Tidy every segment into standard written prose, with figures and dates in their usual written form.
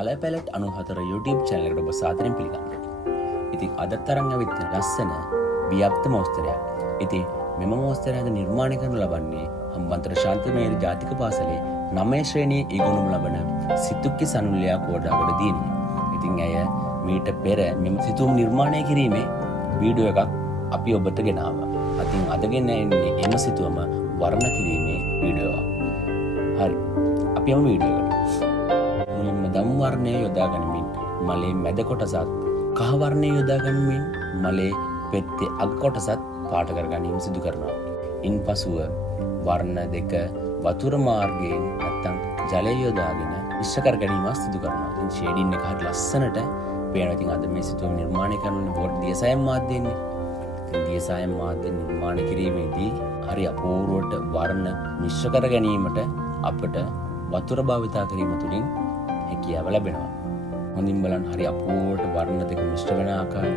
Colour palette 94 YouTube channel එකට ඔබ සාදරයෙන් පිළිගන්නවා. ඉතින් අද තරම් අවිත් ලස්සන ව්‍යාප්ත මෝස්තරයක්. ඉතින් මෙම මෝස්තරය අද නිර්මාණය කරනු ලබන්නේ හම්බන්තොට ශාන්තමේර ජාතික පාසලේ 9 ශ්‍රේණියේ ඉගෙනුම ලබන සිතුක්කි සනුල්‍යා කෝඩාගොඩ දියණිය. ඉතින් ඇය මීට පෙර මෙම සිතුවම් නිර්මාණය කිරීමේ වීඩියෝ එකක් අපි ඔබට ගෙනාවා. ඉතින් අද ගෙන එන්නේ එම සිතුවම වර්ණ කිරීමේ වීඩියෝ එක. හරි. අපි යමු වීඩියෝ එකට. මුලින්ම දම් වර්ණය යොදා ගනිමින් මලේ මැද කොටසත් කහ වර්ණය යොදා ගනිමින් මලේ පෙත්තේ අග කොටසත් පාට කර ගැනීම සිදු කරනවා. ඉන්පසුව වර්ණ දෙක වතුර මාර්ගයෙන් නැත්තම් ජලය යොදාගෙන මිශ්‍ර කර ගැනීම සිදු කරනවා. ඉතින් ෂේඩින් එක හරිය ලස්සනට පේනවා. ඉතින් අද මේ සිතුවම නිර්මාණය කරන බෝඩ් දියසයම් මාධ්‍යෙන්නේ. ඉතින් දියසයම් මාධ්‍ය නිර්මාණය කිරීමේදී හරි අපූර්වට වර්ණ මිශ්‍ර කර ගැනීමට අපට වතුර භාවිතා කිරීම තුළින් හැකියාව ලැබෙනවා. හොඳින් බලන්න හරි අපූර්වට වර්ණ දෙක මිශ්‍ර වෙන ආකාරය.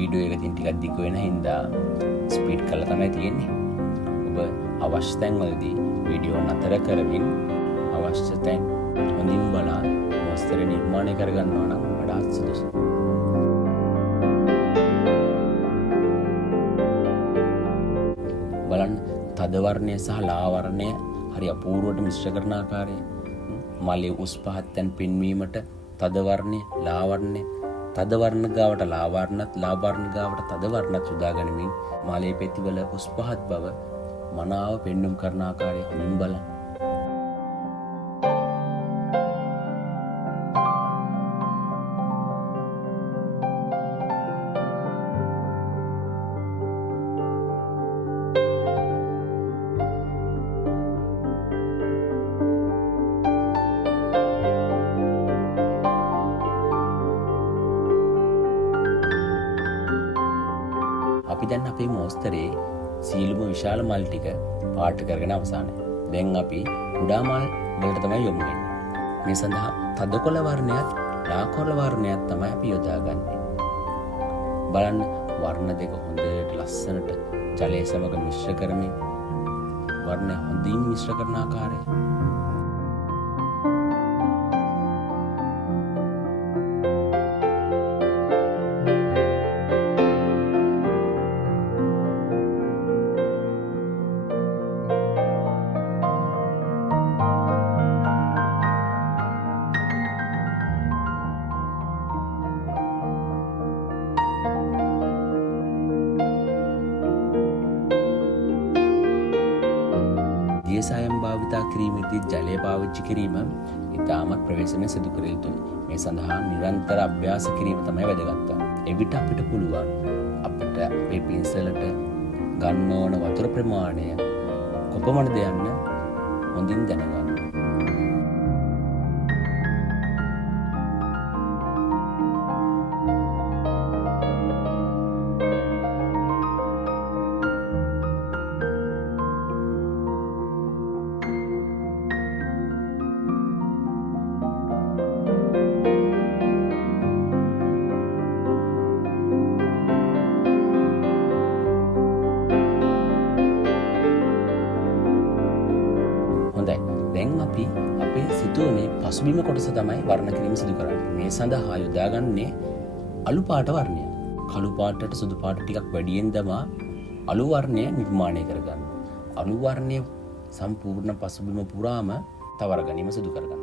වීඩියෝ එක ඉතින් ටිකක් දිග වෙන හින්දා ස්පීඩ් කරලා තමයි තියෙන්නේ. ඔබ අවශ්‍ය තැන්වලදී වීඩියෝ නතර කරමින් අවශ්‍ය තැන් හොඳින් බලා මෝස්තරය නිර්මාණය කරගන්නවා නම් වඩාත් සුදුසුයි. බලන්න තද වර්ණය සහ ලා වර්ණය හරි අපූර්වට මිශ්‍ර කරන ආකාරය. මලේ උස් පහත් තැන් පෙන්වීමට තද වර්ණය, ලා වර්ණය, තද වර්ණ ගාවට ලා වර්ණත්, ලා වර්ණ ගාවට තද වර්ණත් යොදා ගනිමින් මලේ පෙතිවල උස් පහත් බව මනාව පෙන්වුම් කරන ආකාරය හොඳින් බලන්න. අපි දැන් අපේ මෝස්තරේ සීලුම විශාල මල් ටික පාට කරගෙන අවසానයි. දැන් අපි කුඩා මල් වලට තමයි යොමු වෙන්නේ. මේ සඳහා තද කොළ වර්ණයත් ලා කොළ වර්ණයත් තමයි අපි යොදාගන්නේ. බලන්න වර්ණ දෙක හොඳට ලස්සනට ජලය සමග මිශ්‍ර කරමින් වර්ණ හොඳින් මිශ්‍ර කරන ආකාරය. දියසයම් භාවිතා කිරීමේදී ජලය පාවිච්චි කිරීම ඉතාමත් ප්‍රවේශමෙන් සිදු කර යුතුයි. මේ සඳහා නිරන්තර අභ්‍යාස කිරීම තමයි වැදගත්. එවිට අපිට පුළුවන් අපිට මේ පින්සලට ගන්න ඕන වතුර ප්‍රමාණය කොපමණද යන්න හොඳින් දැනගන්න. දැන් අපි අපේ සිතුවමේ පසුබිම කොටස තමයි වර්ණ කිරීම සිදු කරන්නේ. මේ සඳහා යොදාගන්නේ අලු පාට වර්ණය. කළු පාටට සුදු පාට ටිකක් වැඩියෙන් දමා අලු වර්ණය නිර්මාණය කරගන්න. අලු වර්ණය සම්පූර්ණ පසුබිම පුරාම තවර ගැනීම සිදු කරගන්න.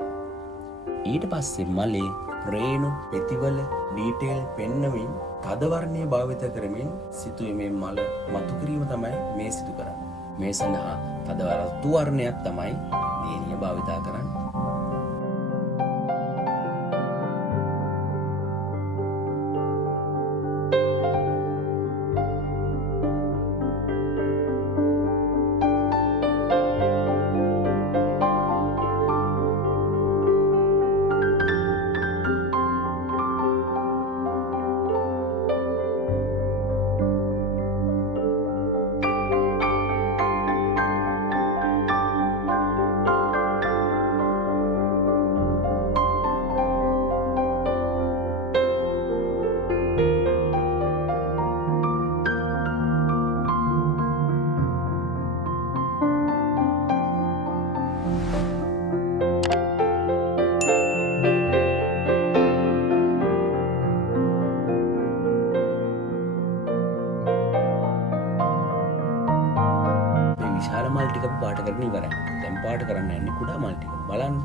ඊට පස්සේ මලේ රේණු පෙතිවල ඩීටේල් පෙන්වමින් තද වර්ණය භාවිත කරමින් සිතුවීමේ මල මතු කිරීම තමයි මේ සිදු කරන්නේ. මේ සඳහා තද රතු වර්ණයක් තමයි දියණිය භාවිතා කරන්නේ. විශාල මල් ටික පාට කරගෙන ඉවරයි. දැන් පාට කරන්න යන්නේ කුඩා මල් ටික. බලන්න.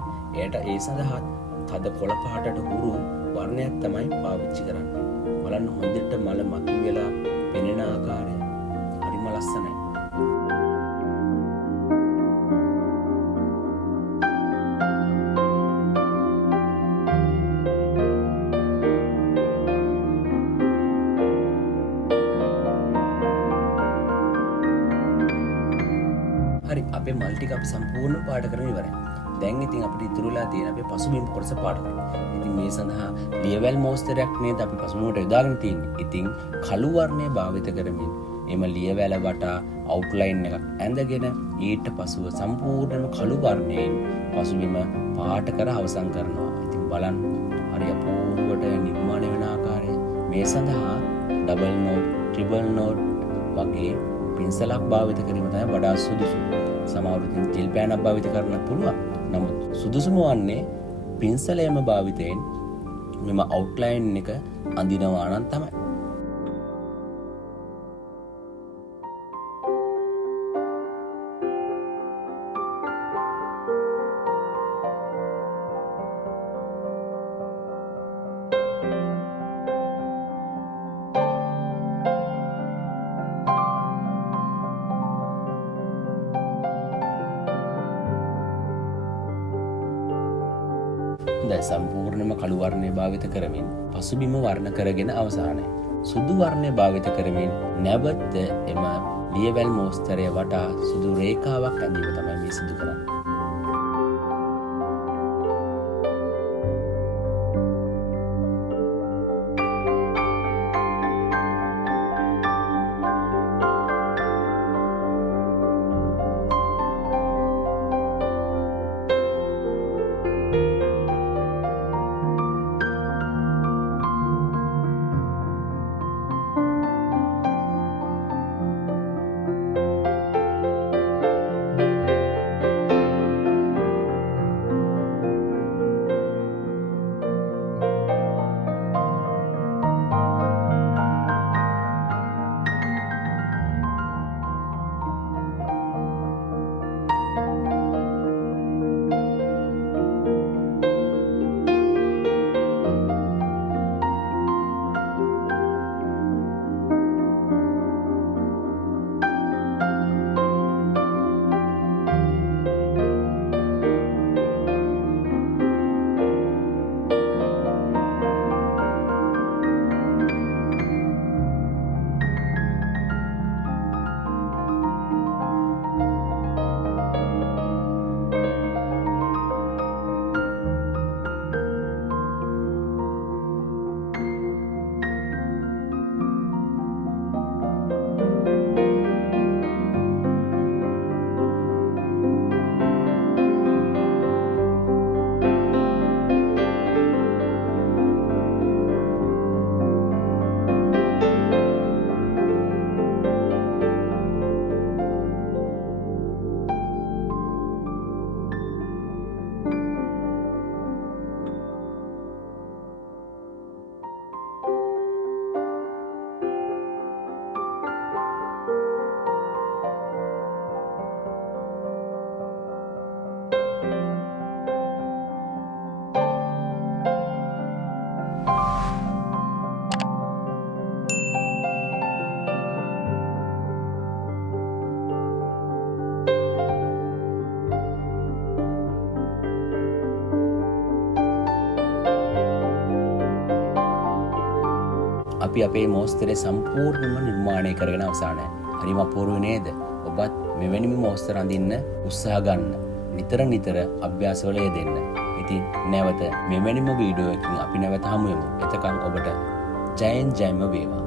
එයට ඒ සඳහා තද කොළ පාටට හුරු වර්ණයක් තමයි පාවිච්චි කරන්නේ. බලන්න හොඳට මල මතුවෙලා පෙනෙන ආකාරය හරිම ලස්සනයි. හරි අපේ මල් ටික අපි සම්පූර්ණ පාට කරගෙන ඉවරයි. දැන් ඉතින් අපිට ඉතුරු වෙලා තියෙන අපේ පසුබිම් කොටස පාට කරන්න. ඉතින් මේ සඳහා ලියවැල් මෝස්තරයක් නේද අපි පසුබිමට යොදාගෙන තියෙන්නේ. ඉතින් කළු වර්ණය භාවිත කරමින් එම ලියවැල වටා අවුට්ලයින් එකක් ඇඳගෙන ඊට පසුව සම්පූර්ණයෙන්ම කළු වර්ණයෙන් පසුබිම පාට කර අවසන් කරනවා. ඉතින් බලන්න හරි අපූර්වට නිර්මාණය වෙන ආකාරය. මේ සඳහා ඩබල් නෝට්, ට්‍රිපල් නෝට් වගේ පින්සලක් භාවිත කිරීම තමයි වඩා සුදුසු. සමහරවිට ඉතින් ජෙල් පෑනක් භාවිත කරන්නත් පුළුවන්. නමුත් සුදුසුම වන්නේ පින්සලයම භාවිතයෙන් මෙම අවුට්ලයින් එක අඳිනවා නම් තමයි. දැන් සම්පූර්ණයෙන්ම කළු වර්ණය භාවිත කරමින් පසුබිම වර්ණ කරගෙන අවසానයි. සුදු වර්ණය භාවිත කරමින් නැවත එම ලියවැල් මෝස්තරය වටා සුදු රේඛාවක් අඳින්න තමයි මේ සිදු කරන්නේ. අපි අපේ මෝස්තරය සම්පූර්ණයෙන්ම නිර්මාණය කරගෙන අවසానයි. හරිම අපූර්ව නේද? ඔබත් මෙවැනිම මෝස්තර අඳින්න උත්සාහ ගන්න. නිතර අභ්‍යාසවල යෙදෙන්න. ඉතින් නැවත මෙවැනිම වීඩියෝ එකකින් අපි නැවත හමු වෙමු. එතකන් ඔබට ජයෙන් ජයම වේවා.